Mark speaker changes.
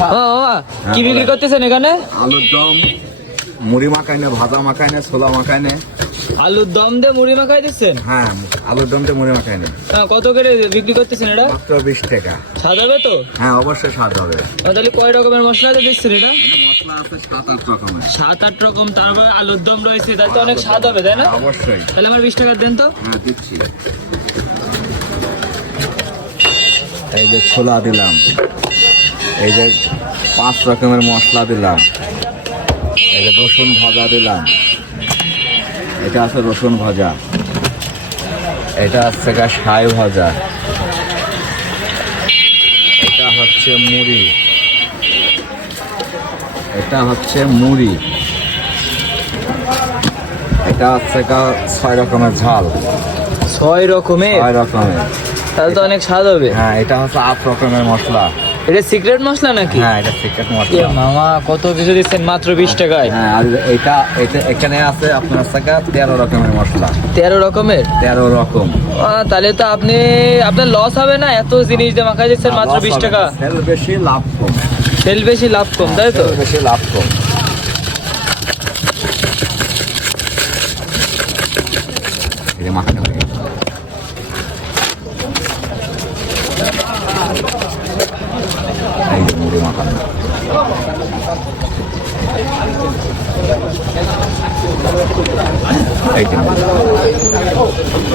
Speaker 1: ও কি বিক্রি করতেছেন এখানে?
Speaker 2: আলুর দম মুড়ি মাখাইনে ভাজা মাখাইনে ছোলা মাখাইনে।
Speaker 1: আলুর দম দিয়ে মুড়ি মাখাই দিচ্ছেন?
Speaker 2: হ্যাঁ আলুর দমতে মুড়ি মাখাইনে।
Speaker 1: হ্যাঁ, কত করে বিক্রি করতেছেন এটা?
Speaker 2: মাত্র বিশ টাকা।
Speaker 1: স্বাদ হবে তো?
Speaker 2: হ্যাঁ অবশ্যই স্বাদ হবে।
Speaker 1: তাহলে কয় রকমের মশলা দিয়ে দিচ্ছেন এটা?
Speaker 2: মশলা আছে সাত আট রকমের।
Speaker 1: সাত আট রকম তারপরে আলুর দম রয়েছে তাহলে তো অনেক স্বাদ হবে তাই না?
Speaker 2: অবশ্যই।
Speaker 1: তাহলে আমার বিশ টাকা দেন তো।
Speaker 2: হ্যাঁ দিচ্ছি। এই যে ছোলা দিলাম। এই যে পাঁচ রকমের মশলা দিলাম। এই যে রসুন ভাজা দিলাম। এটা আছে রসুন ভাজা। এটা আছে গা সাই ভাজা। এটা হচ্ছে মুড়ি। এটা হচ্ছে মুড়ি। এটা হচ্ছে গা ছয় রকমের ঝাল।
Speaker 1: ছয় রকমের?
Speaker 2: ছয় রকমের।
Speaker 1: তাহলে তো অনেক স্বাদ হবে।
Speaker 2: হ্যাঁ এটা হচ্ছে আট রকমের মশলা।
Speaker 1: এটা সিক্রেট মশলা নাকি?
Speaker 2: হ্যাঁ এটা
Speaker 1: এ
Speaker 2: মশলা।
Speaker 1: মামা কত কিছু দিচ্ছেন মাত্র বিশ টাকায়?
Speaker 2: হ্যাঁ আর এটা এটা এখানে আছে আপনার টাকা তেরো রকমের মশলা।
Speaker 1: তেরো রকমের?
Speaker 2: তেরো রকম।
Speaker 1: তাহলে তো আপনি আপনার লস হবে না? এত জিনিস দিয়ে মাখাই দিচ্ছেন মাত্র বিশ টাকা।
Speaker 2: সেল বেশি লাভ কম।
Speaker 1: সেল বেশি লাভ কম তাই তো?
Speaker 2: বেশি লাভ কম। মাখাটা হয়ে যে মুড়ি মাখানো এই যে মুড়ি।